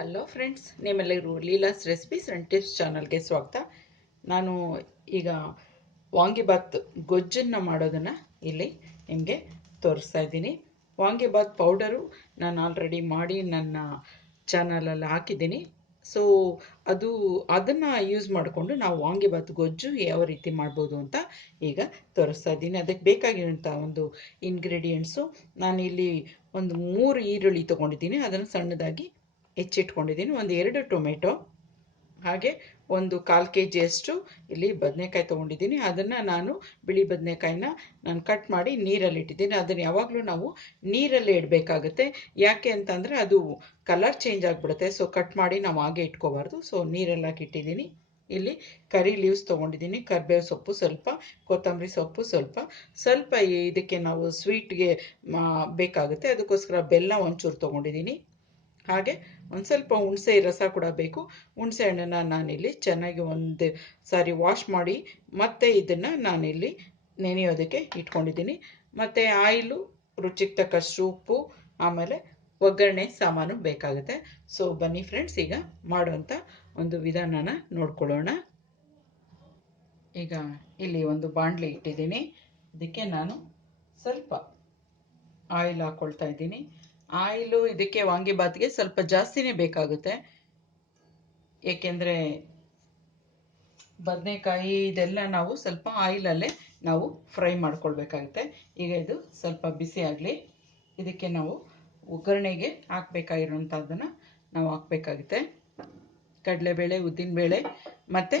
Hello friends, ನಿಮ್ಮೆಲ್ಲರಿಗೂ Leela's recipes and tips ಚಾನಲ್ಗೆ ಸ್ವಾಗತ. ನಾನು ಈಗ ವಾಂಗಿಬಾತ್ ಗೊಜ್ಜನ್ನು ಮಾಡೋದನ್ನು ಇಲ್ಲಿ ನಿಮಗೆ ತೋರಿಸ್ತಾ ಇದ್ದೀನಿ. ವಾಂಗಿಬಾತ್ ಪೌಡರು ನಾನು ಆಲ್ರೆಡಿ ಮಾಡಿ ನನ್ನ ಚಾನಲಲ್ಲಿ ಹಾಕಿದ್ದೀನಿ. ಸೊ ಅದನ್ನು ಯೂಸ್ ಮಾಡಿಕೊಂಡು ನಾವು ವಾಂಗಿಬಾತ್ ಗೊಜ್ಜು ಯಾವ ರೀತಿ ಮಾಡ್ಬೋದು ಅಂತ ಈಗ ತೋರಿಸ್ತಾ ಇದ್ದೀನಿ. ಅದಕ್ಕೆ ಬೇಕಾಗಿರೋಂಥ ಒಂದು ಇಂಗ್ರೀಡಿಯೆಂಟ್ಸು, ನಾನಿಲ್ಲಿ ಒಂದು 3 ಈರುಳ್ಳಿ ತೊಗೊಂಡಿದ್ದೀನಿ. ಅದನ್ನು ಸಣ್ಣದಾಗಿ ಹೆಚ್ಚಿಟ್ಕೊಂಡಿದ್ದೀನಿ. ಒಂದು 2 ಟೊಮೆಟೊ, ಹಾಗೆ ಒಂದು 1/4 kg ಇಲ್ಲಿ ಬದನೆಕಾಯಿ ತೊಗೊಂಡಿದ್ದೀನಿ. ಅದನ್ನು ನಾನು ಬಿಳಿ ಬದನೆಕಾಯಿನ ನಾನು ಕಟ್ ಮಾಡಿ ನೀರಲ್ಲಿ ಇಟ್ಟಿದ್ದೀನಿ. ಅದನ್ನು ಯಾವಾಗಲೂ ನಾವು ನೀರಲ್ಲೇ ಇಡಬೇಕಾಗುತ್ತೆ. ಯಾಕೆ ಅಂತಂದರೆ ಅದು ಕಲರ್ ಚೇಂಜ್ ಆಗಿಬಿಡುತ್ತೆ. ಸೊ ಕಟ್ ಮಾಡಿ ನಾವು ಹಾಗೆ ಇಟ್ಕೋಬಾರ್ದು. ಸೊ ನೀರಲ್ಲಿ ಹಾಕಿಟ್ಟಿದ್ದೀನಿ. ಇಲ್ಲಿ ಕರಿ ಲೀವ್ಸ್ ತೊಗೊಂಡಿದ್ದೀನಿ, ಕರಿಬೇವು ಸೊಪ್ಪು ಸ್ವಲ್ಪ, ಕೊತ್ತಂಬರಿ ಸೊಪ್ಪು ಸ್ವಲ್ಪ ಇದಕ್ಕೆ ನಾವು ಸ್ವೀಟ್ಗೆ ಬೇಕಾಗುತ್ತೆ. ಅದಕ್ಕೋಸ್ಕರ ಬೆಲ್ಲ ಒಂಚೂರು ತೊಗೊಂಡಿದ್ದೀನಿ. ಹಾಗೆ ಒಂದು ಸ್ವಲ್ಪ ಹುಣಸೆ ರಸ ಕೂಡ ಬೇಕು. ಹುಣಸೆ ಹಣ್ಣನ್ನು ನಾನಿಲ್ಲಿ ಚೆನ್ನಾಗಿ ಒಂದು ಸಾರಿ ವಾಶ್ ಮಾಡಿ ಮತ್ತೆ ಇದನ್ನು ನಾನಿಲ್ಲಿ ನೆನೆಯೋದಕ್ಕೆ ಇಟ್ಕೊಂಡಿದ್ದೀನಿ. ಮತ್ತು ಆಯಿಲು, ರುಚಿಗೆ ತಕ್ಕಷ್ಟು ಉಪ್ಪು, ಆಮೇಲೆ ಒಗ್ಗರಣೆ ಸಾಮಾನು ಬೇಕಾಗುತ್ತೆ. ಸೊ ಬನ್ನಿ ಫ್ರೆಂಡ್ಸ್, ಈಗ ಮಾಡುವಂಥ ಒಂದು ವಿಧಾನನ ನೋಡ್ಕೊಳ್ಳೋಣ. ಈಗ ಇಲ್ಲಿ ಒಂದು ಬಾಣಲಿ ಇಟ್ಟಿದ್ದೀನಿ. ಇದಕ್ಕೆ ನಾನು ಸ್ವಲ್ಪ ಆಯಿಲ್ ಹಾಕ್ಕೊಳ್ತಾ ಇದ್ದೀನಿ. ಆಯಿಲು ಇದಕ್ಕೆ ವಾಂಗಿಬಾತ್ಗೆ ಸ್ವಲ್ಪ ಜಾಸ್ತಿನೇ ಬೇಕಾಗುತ್ತೆ. ಏಕೆಂದರೆ ಬದನೆಕಾಯಿ ಇದೆಲ್ಲ ನಾವು ಸ್ವಲ್ಪ ಆಯಿಲಲ್ಲೇ ನಾವು ಫ್ರೈ ಮಾಡ್ಕೊಳ್ಬೇಕಾಗುತ್ತೆ. ಈಗ ಇದು ಸ್ವಲ್ಪ ಬಿಸಿ ಆಗಲಿ. ಇದಕ್ಕೆ ನಾವು ಒಗ್ಗರಣೆಗೆ ಹಾಕಬೇಕಾಗಿರೋಂಥದ್ದನ್ನು ನಾವು ಹಾಕಬೇಕಾಗುತ್ತೆ. ಕಡಲೆಬೇಳೆ, ಉದ್ದಿನಬೇಳೆ ಮತ್ತು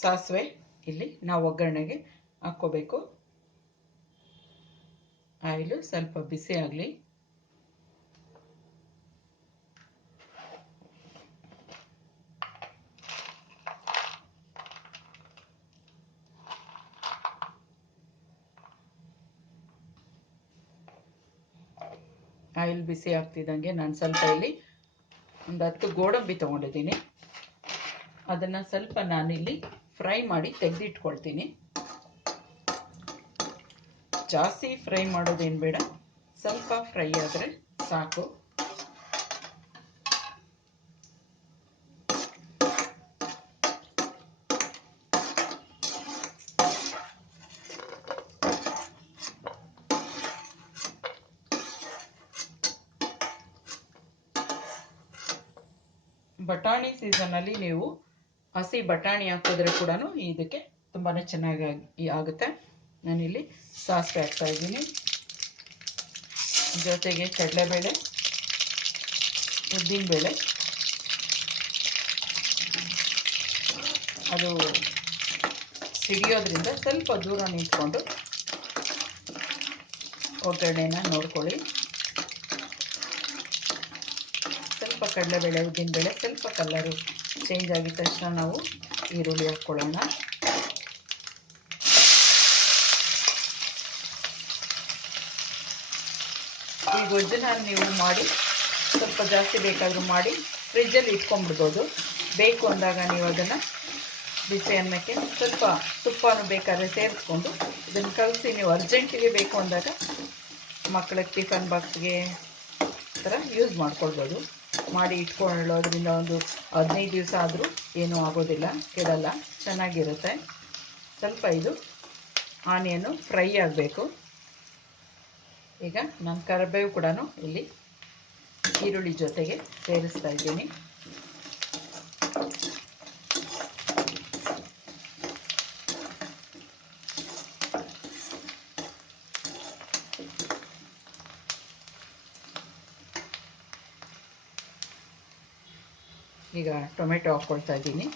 ಸಾಸಿವೆ ಇಲ್ಲಿ ನಾವು ಒಗ್ಗರಣೆಗೆ ಹಾಕ್ಕೋಬೇಕು. ಆಯಿಲು ಸ್ವಲ್ಪ ಬಿಸಿ ಆಗಲಿ. ಆಯಿಲ್ ಬಿಸಿ ಆಗ್ತಿದ್ದಂಗೆ ನಾನು ಸ್ವಲ್ಪ ಇಲ್ಲಿ ಒಂದು 10 ಗೋಡಂಬಿ ತೊಗೊಂಡಿದ್ದೀನಿ. ಅದನ್ನು ಸ್ವಲ್ಪ ನಾನಿಲ್ಲಿ ಫ್ರೈ ಮಾಡಿ ತೆಗೆದಿಟ್ಕೊಳ್ತೀನಿ. ಜಾಸ್ತಿ ಫ್ರೈ ಮಾಡೋದೇನು ಬೇಡ, ಸ್ವಲ್ಪ ಫ್ರೈ ಆದರೆ ಸಾಕು. ಬಟಾಣಿ ಸೀಸನಲ್ಲಿ ನೀವು ಹಸಿ ಬಟಾಣಿ ಹಾಕಿದ್ರೆ ಕೂಡ ಇದಕ್ಕೆ ತುಂಬಾ ಚೆನ್ನಾಗಿ ಆಗುತ್ತೆ. ನಾನಿಲ್ಲಿ ಸಾಸಿವೆ ಹಾಕ್ತಾ ಇದ್ದೀನಿ. ಜೊತೆಗೆ ಕಡಲೆಬೇಳೆ, ಉದ್ದಿನಬೇಳೆ, ಅದು ಸಿಡಿಯೋದ್ರಿಂದ ಸ್ವಲ್ಪ ದೂರ ನಿಂತ್ಕೊಂಡು ಒಗ್ಗರಣೆನ ನೋಡ್ಕೊಳ್ಳಿ. ಸ್ವಲ್ಪ ಕಡಲೆಬೇಳೆ, ಉದ್ದಿನಬೇಳೆ ಸ್ವಲ್ಪ ಕಲರು ಚೇಂಜ್ ಆಗಿದ ತಕ್ಷಣ ನಾವು ಈರುಳ್ಳಿ ಹಾಕ್ಕೊಳ್ಳೋಣ. ಈ ಗೊಜ್ಜನ್ನ ನೀವು ಮಾಡಿ ಸ್ವಲ್ಪ ಜಾಸ್ತಿ ಬೇಕಾದರೂ ಮಾಡಿ ಫ್ರಿಜ್ಜಲ್ಲಿ ಇಟ್ಕೊಂಡ್ಬಿಡ್ಬೋದು. ಬೇಕು ಅಂದಾಗ ನೀವು ಅದನ್ನು ಬಿಸಿ ಅನ್ನಕ್ಕೆ ಸ್ವಲ್ಪ ತುಪ್ಪನೂ ಬೇಕಾದ್ರೆ ಸೇರಿಸ್ಕೊಂಡು ಇದನ್ನು ಕಲಸಿ ನೀವು ಅರ್ಜೆಂಟಿಗೆ ಬೇಕು ಅಂದಾಗ ಮಕ್ಕಳಿಗೆ ಟಿಫನ್ ಬಾಕ್ಸ್ಗೆ ಥರ ಯೂಸ್ ಮಾಡ್ಕೊಳ್ಬೋದು. ಮಾಡಿ ಇಟ್ಕೊಳ್ಳೋದ್ರಿಂದ ಒಂದು 15 ದಿವಸ ಆದರೂ ಏನೂ ಆಗೋದಿಲ್ಲ, ಕೆಡಲ್ಲ, ಚೆನ್ನಾಗಿರುತ್ತೆ. ಸ್ವಲ್ಪ ಇದು ಆನಿಯನ್ನು ಫ್ರೈ ಆಗಬೇಕು. ಈಗ ನಾನು ಕರಿಬೇವು ಕೂಡ ಇಲ್ಲಿ ಈರುಳ್ಳಿ ಜೊತೆಗೆ ಸೇರಿಸ್ತಾ ಇದ್ದೀನಿ. ಈಗ ಟೊಮೆಟೊ ಹಾಕ್ಕೊಳ್ತಾ ಇದ್ದೀನಿ.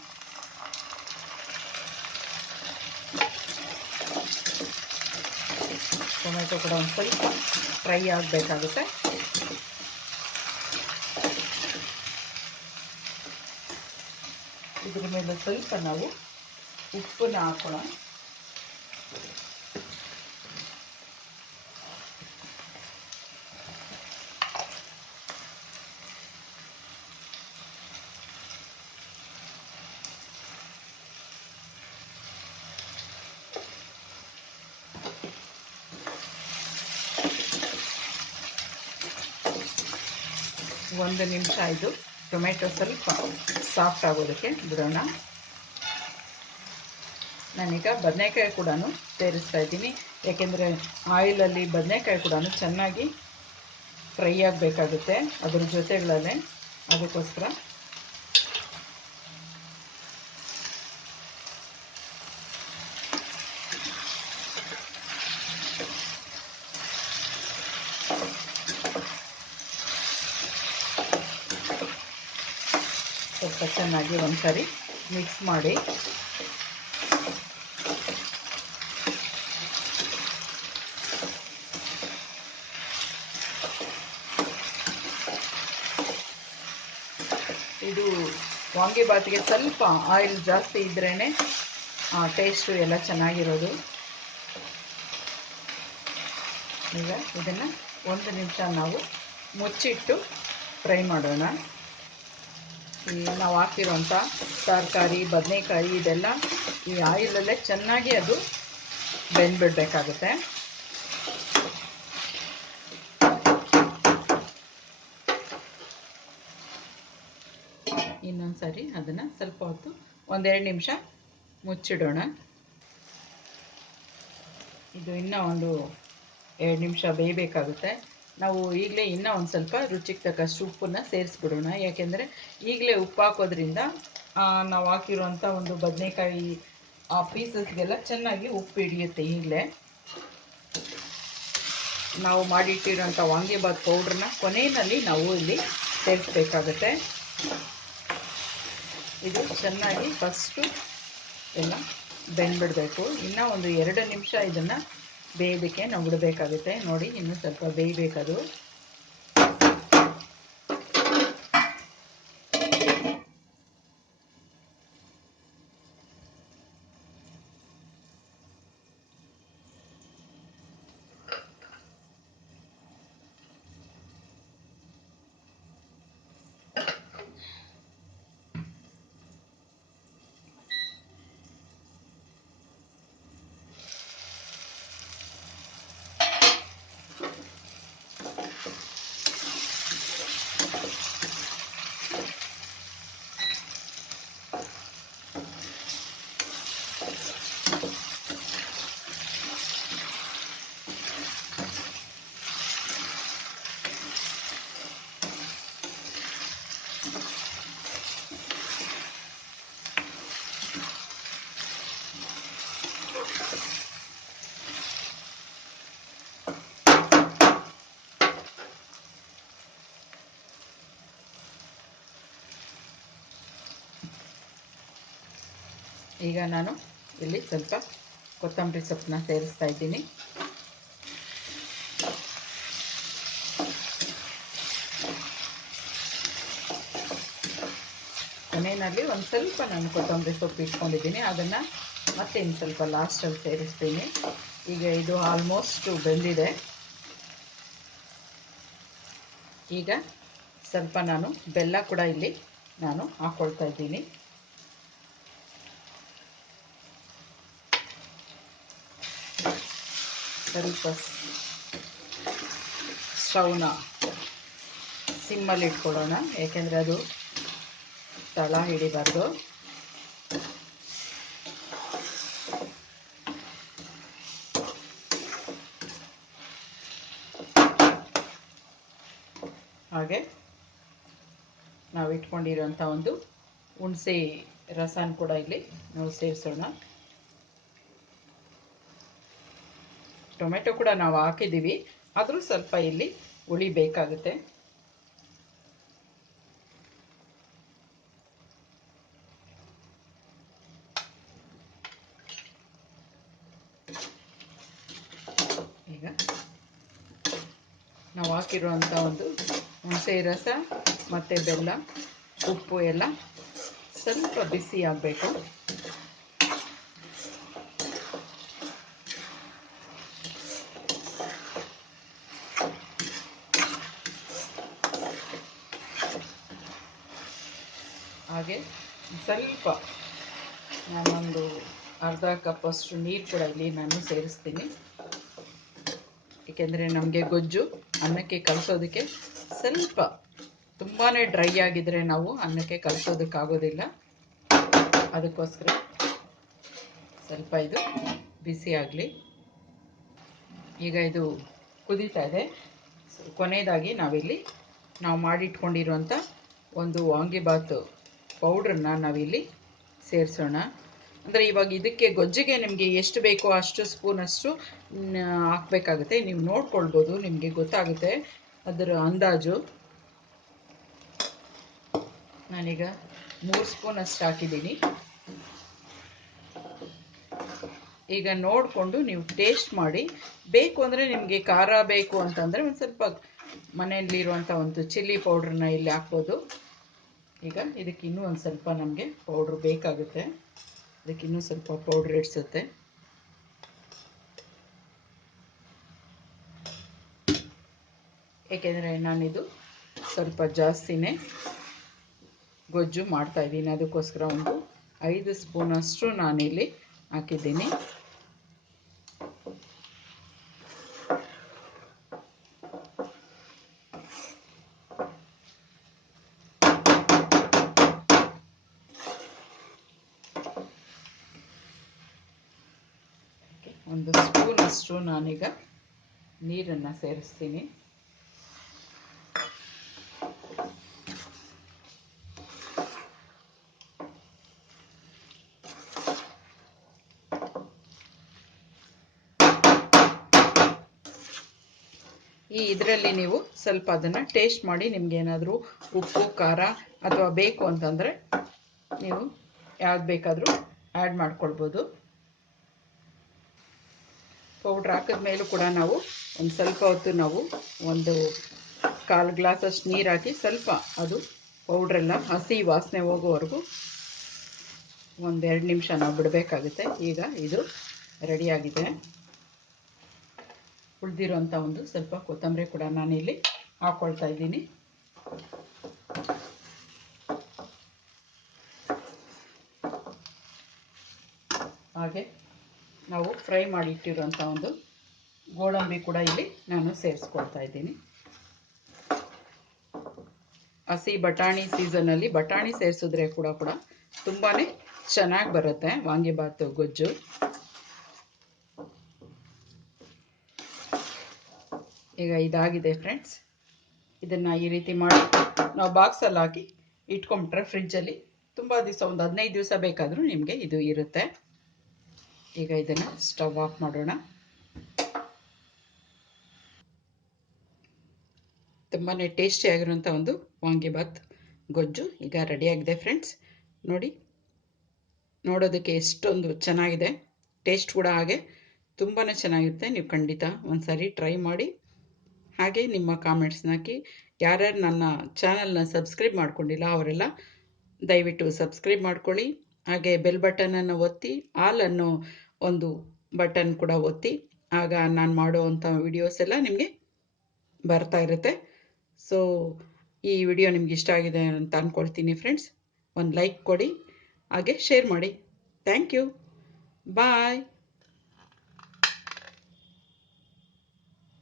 ಟೊಮೆಟೊ ಕೂಡ ಒಂದು ಸ್ವಲ್ಪ ಫ್ರೈ ಆಗಬೇಕಾಗುತ್ತೆ. ಇದ್ರ ಮೇಲೆ ಸ್ವಲ್ಪ ನಾವು ಉಪ್ಪನ್ನ ಹಾಕೋಣ. 1 ನಿಮಿಷ ಇದು ಟೊಮೆಟೊ ಸ್ವಲ್ಪ ಸಾಫ್ಟ್ ಆಗೋದಕ್ಕೆ ಬಿಡೋಣ. ನಾನೀಗ ಬದನೆಕಾಯಿ ಕೂಡ ಸೇರಿಸ್ತಾ ಇದ್ದೀನಿ, ಏಕೆಂದರೆ ಆಯಿಲಲ್ಲಿ ಬದನೆಕಾಯಿ ಕೂಡ ಚೆನ್ನಾಗಿ ಫ್ರೈ ಆಗಬೇಕಾಗುತ್ತೆ ಅದ್ರ ಜೊತೆಗಳಲ್ಲೇ, ಅದಕ್ಕೋಸ್ಕರ. ಸ್ವಲ್ಪ ಚೆನ್ನಾಗಿ ಒಂದ್ಸರಿ ಮಿಕ್ಸ್ ಮಾಡಿ ಇದು ವಾಂಗಿಬಾತಿಗೆ ಸ್ವಲ್ಪ ಆಯಿಲ್ ಜಾಸ್ತಿ ಇದ್ರೇ ಟೇಸ್ಟು ಎಲ್ಲ ಚೆನ್ನಾಗಿರೋದು. ಈಗ ಇದನ್ನು 1 ನಿಮಿಷ ನಾವು ಮುಚ್ಚಿಟ್ಟು ಫ್ರೈ ಮಾಡೋಣ. ಈ ನಾವು ಹಾಕಿರೋಂಥ ತರಕಾರಿ ಬದನೆಕಾಯಿ ಇದೆಲ್ಲ ಈ ಆಯಿಲಲ್ಲೇ ಚೆನ್ನಾಗಿ ಅದು ಬೆಂದ್ಬಿಡ್ಬೇಕಾಗುತ್ತೆ. ಇನ್ನೊಂದು ಸರಿ ಅದನ್ನು ಸ್ವಲ್ಪ ಹೊತ್ತು 1-2 ನಿಮಿಷ ಮುಚ್ಚಿಡೋಣ. ಇದು ಇನ್ನೂ 1-2 ನಿಮಿಷ ಬೇಯಬೇಕಾಗುತ್ತೆ. ನಾವು ಈಗಲೇ ಇನ್ನೂ ಒಂದು ಸ್ವಲ್ಪ ರುಚಿಗೆ ತಕ್ಕಷ್ಟು ಉಪ್ಪನ್ನು ಸೇರಿಸ್ಬಿಡೋಣ, ಯಾಕೆಂದರೆ ಈಗಲೇ ಉಪ್ಪು ಹಾಕೋದ್ರಿಂದ ನಾವು ಹಾಕಿರೋಂಥ ಒಂದು ಬದನೆಕಾಯಿ ಆ ಪೀಸಸ್ಗೆಲ್ಲ ಚೆನ್ನಾಗಿ ಉಪ್ಪು ಹಿಡಿಯುತ್ತೆ. ಈಗಲೇ ನಾವು ಮಾಡಿಟ್ಟಿರೋಂಥ ವಾಂಗಿಬಾತ್ ಪೌಡ್ರನ್ನ ಕೊನೆಯಲ್ಲಿ ನಾವು ಇಲ್ಲಿ ಸೇರಿಸ್ಬೇಕಾಗತ್ತೆ. ಇದು ಚೆನ್ನಾಗಿ ಫಸ್ಟು ಎಲ್ಲ ಬೆಂದ್ಬಿಡಬೇಕು. ಇನ್ನೂ 1-2 ನಿಮಿಷ ಇದನ್ನು ಬೇಯೋದಕ್ಕೆ ನಾವು ಬಿಡಬೇಕಾಗುತ್ತೆ. ನೋಡಿ, ಇನ್ನೂ ಸ್ವಲ್ಪ ಬೇಯಬೇಕದು. ಈಗ ನಾನು ಇಲ್ಲಿ ಸ್ವಲ್ಪ ಕೊತ್ತಂಬರಿ ಸೊಪ್ಪನ್ನ ಸೇರಿಸ್ತಾ ಇದ್ದೀನಿ. ಕೊನೆಯಲ್ಲಿ ಒಂದು ಸ್ವಲ್ಪ ನಾನು ಕೊತ್ತಂಬರಿ ಸೊಪ್ಪು ಇಟ್ಕೊಂಡಿದ್ದೀನಿ, ಅದನ್ನು ಮತ್ತೆ ಇನ್ನು ಸ್ವಲ್ಪ ಲಾಸ್ಟಲ್ಲಿ ಸೇರಿಸ್ತೀನಿ. ಈಗ ಇದು ಆಲ್ಮೋಸ್ಟ್ ಬೆಂದಿದೆ. ಈಗ ಸ್ವಲ್ಪ ನಾನು ಬೆಲ್ಲ ಕೂಡ ಇಲ್ಲಿ ನಾನು ಹಾಕ್ಕೊಳ್ತಾ ಇದ್ದೀನಿ. ಸ್ವಲ್ಪ ಸ್ಟವ್ನ ಸಿಮ್ಮಲ್ಲಿ ಇಟ್ಕೊಳ್ಳೋಣ, ಏಕೆಂದರೆ ಅದು ತಳ ಹಿಡಿಬಾರ್ದು. ಹಾಗೆ ನಾವು ಇಟ್ಕೊಂಡಿರೋಂಥ ಒಂದು ಹುಣಸೆ ರಸನ ಕೂಡ ಇಲ್ಲಿ ನಾವು ಸೇರಿಸೋಣ. ಟೊಮೆಟೊ ಕೂಡ ನಾವು ಹಾಕಿದ್ದೀವಿ, ಆದರೂ ಸ್ವಲ್ಪ ಇಲ್ಲಿ ಉಳಿಬೇಕಾಗುತ್ತೆ. ಈಗ ನಾವು ಹಾಕಿರುವಂಥ ಒಂದು ಹುಣಸೆ ರಸ ಮತ್ತು ಬೆಲ್ಲ, ಉಪ್ಪು ಎಲ್ಲ ಸ್ವಲ್ಪ ಬಿಸಿ ಆಗಬೇಕು. ಹಾಗೆ ಸ್ವಲ್ಪ ನಾನೊಂದು ಅರ್ಧ ಕಪ್ಪಷ್ಟು ನೀರು ಕೂಡ ಇಲ್ಲಿ ನಾನು ಸೇರಿಸ್ತೀನಿ, ಏಕೆಂದರೆ ನಮಗೆ ಗೊಜ್ಜು ಅನ್ನಕ್ಕೆ ಕಲಿಸೋದಕ್ಕೆ ಸ್ವಲ್ಪ ತುಂಬಾ ಡ್ರೈ ಆಗಿದ್ರೆ ನಾವು ಅನ್ನಕ್ಕೆ ಕಲಸೋದಕ್ಕಾಗೋದಿಲ್ಲ. ಅದಕ್ಕೋಸ್ಕರ ಸ್ವಲ್ಪ ಇದು ಬಿಸಿ ಆಗಲಿ. ಈಗ ಇದು ಕುದೀತಾ ಇದೆ. ಕೊನೆಯದಾಗಿ ನಾವು ಮಾಡಿಟ್ಕೊಂಡಿರುವಂಥ ಒಂದು ವಾಂಗಿಬಾತ್ ಪೌಡ್ರನ್ನ ನಾವಿಲ್ಲಿ ಸೇರಿಸೋಣ. ಅಂದರೆ ಇವಾಗ ಇದಕ್ಕೆ ಗೊಜ್ಜಿಗೆ ನಿಮಗೆ ಎಷ್ಟು ಬೇಕೋ ಅಷ್ಟು ಸ್ಪೂನಷ್ಟು ಹಾಕಬೇಕಾಗುತ್ತೆ. ನೀವು ನೋಡ್ಕೊಳ್ಬೋದು, ನಿಮಗೆ ಗೊತ್ತಾಗುತ್ತೆ ಅದರ ಅಂದಾಜು. ನಾನೀಗ 3 ಸ್ಪೂನಷ್ಟು ಹಾಕಿದ್ದೀನಿ. ಈಗ ನೋಡಿಕೊಂಡು ನೀವು ಟೇಸ್ಟ್ ಮಾಡಿ. ಬೇಕು ಅಂದರೆ ನಿಮಗೆ ಖಾರ ಬೇಕು ಅಂತಂದರೆ ಒಂದು ಸ್ವಲ್ಪ ಮನೆಯಲ್ಲಿರುವಂಥ ಒಂದು ಚಿಲ್ಲಿ ಪೌಡ್ರನ್ನ ಇಲ್ಲಿ ಹಾಕ್ಬೋದು. ಈಗ ಇದಕ್ಕೆ ಇನ್ನೂ ಒಂದು ಸ್ವಲ್ಪ ನಮಗೆ ಪೌಡ್ರ್ ಬೇಕಾಗುತ್ತೆ. ಅದಕ್ಕೆ ಇನ್ನೂ ಸ್ವಲ್ಪ ಪೌಡ್ರ್ ಇಡಿಸುತ್ತೆ. ಏಕೆಂದರೆ ನಾನಿದು ಸ್ವಲ್ಪ ಜಾಸ್ತಿನೇ ಗೊಜ್ಜು ಮಾಡ್ತಾಯಿದ್ದೀನಿ. ಅದಕ್ಕೋಸ್ಕರ ಒಂದು 5 ಸ್ಪೂನಷ್ಟು ನಾನಿಲ್ಲಿ ಹಾಕಿದ್ದೀನಿ. ಒಂದು ಸ್ಪೂನಷ್ಟು ನಾನೀಗ ನೀರನ್ನು ಸೇರಿಸ್ತೀನಿ. ಇದರಲ್ಲಿ ನೀವು ಸ್ವಲ್ಪ ಅದನ್ನು ಟೇಸ್ಟ್ ಮಾಡಿ. ನಿಮ್ಗೆ ಏನಾದರೂ ಉಪ್ಪು ಖಾರ ಅಥವಾ ಬೇಕು ಅಂತಂದರೆ ನೀವು ಯಾವ್ದು ಬೇಕಾದರೂ ಆ್ಯಡ್ ಮಾಡ್ಕೊಳ್ಬೋದು. ಪೌಡ್ರ್ ಹಾಕಿದ ಮೇಲೂ ಕೂಡ ನಾವು ಒಂದು ಸ್ವಲ್ಪ ಹೊತ್ತು ಒಂದು 1/4 ಗ್ಲಾಸಷ್ಟು ನೀರು ಹಾಕಿ ಸ್ವಲ್ಪ ಅದು ಪೌಡ್ರೆಲ್ಲ ಹಸಿ ವಾಸನೆ ಹೋಗೋವರೆಗೂ 1-2 ನಿಮಿಷ ನಾವು ಬಿಡಬೇಕಾಗುತ್ತೆ. ಈಗ ಇದು ರೆಡಿಯಾಗಿದೆ. ಉಳಿದಿರೋಂಥ ಒಂದು ಸ್ವಲ್ಪ ಕೊತ್ತಂಬರಿ ಕೂಡ ನಾನಿಲ್ಲಿ ಹಾಕ್ಕೊಳ್ತಾ ಇದ್ದೀನಿ. ಹಾಗೆ ನಾವು ಫ್ರೈ ಮಾಡಿಟ್ಟಿರೋಂಥ ಒಂದು ಗೋಡಂಬಿ ಕೂಡ ಇಲ್ಲಿ ನಾನು ಸೇರಿಸ್ಕೊಳ್ತಾ ಇದ್ದೀನಿ. ಹಸಿ ಬಟಾಣಿ ಸೀಸನಲ್ಲಿ ಬಟಾಣಿ ಸೇರಿಸಿದ್ರೆ ಕೂಡ ತುಂಬಾ ಚೆನ್ನಾಗಿ ಬರುತ್ತೆ ವಾಂಗಿಬಾತ್ ಗೊಜ್ಜು. ಈಗ ಇದಾಗಿದೆ ಫ್ರೆಂಡ್ಸ್. ಇದನ್ನು ಈ ರೀತಿ ಮಾಡಿ ನಾವು ಬಾಕ್ಸಲ್ಲಿ ಹಾಕಿ ಇಟ್ಕೊಂಡ್ಬಿಟ್ರೆ ಫ್ರಿಜ್ಜಲ್ಲಿ ತುಂಬ ದಿವಸ, ಒಂದು 15 ದಿವಸ ಬೇಕಾದರೂ ನಿಮಗೆ ಇದು ಇರುತ್ತೆ. ಈಗ ಇದನ್ನು ಸ್ಟವ್ ಆಫ್ ಮಾಡೋಣ. ತುಂಬಾ ಟೇಸ್ಟಿಯಾಗಿರೋಂಥ ಒಂದು ವಾಂಗಿಬಾತ್ ಗೊಜ್ಜು ಈಗ ರೆಡಿಯಾಗಿದೆ ಫ್ರೆಂಡ್ಸ್. ನೋಡೋದಕ್ಕೆ ಎಷ್ಟೊಂದು ಚೆನ್ನಾಗಿದೆ. ಟೇಸ್ಟ್ ಕೂಡ ಹಾಗೆ ತುಂಬಾ ಚೆನ್ನಾಗಿರುತ್ತೆ. ನೀವು ಖಂಡಿತ ಒಂದು ಸಾರಿ ಟ್ರೈ ಮಾಡಿ. ಹಾಗೆ ನಿಮ್ಮ ಕಾಮೆಂಟ್ಸ್ನ ಹಾಕಿ. ಯಾರ್ಯಾರು ನನ್ನ ಚಾನಲ್ನ ಸಬ್ಸ್ಕ್ರೈಬ್ ಮಾಡ್ಕೊಂಡಿಲ್ಲ ಅವರೆಲ್ಲ ದಯವಿಟ್ಟು ಸಬ್ಸ್ಕ್ರೈಬ್ ಮಾಡ್ಕೊಳ್ಳಿ. ಹಾಗೆ ಬೆಲ್ ಬಟನನ್ನು ಒತ್ತಿ, ಆಲ್ ಅನ್ನೋ ಒಂದು ಬಟನ್ ಕೂಡ ಒತ್ತಿ. ಆಗ ನಾನು ಮಾಡೋವಂಥ ವಿಡಿಯೋಸ್ ಎಲ್ಲ ನಿಮಗೆ ಬರ್ತಾ ಇರುತ್ತೆ. ಸೊ ಈ ವಿಡಿಯೋ ನಿಮ್ಗೆ ಇಷ್ಟ ಆಗಿದೆ ಅಂತ ಅಂದ್ಕೊಳ್ತೀನಿ ಫ್ರೆಂಡ್ಸ್. ಒಂದು ಲೈಕ್ ಕೊಡಿ, ಹಾಗೆ ಶೇರ್ ಮಾಡಿ. Thank you. ಬಾಯ್.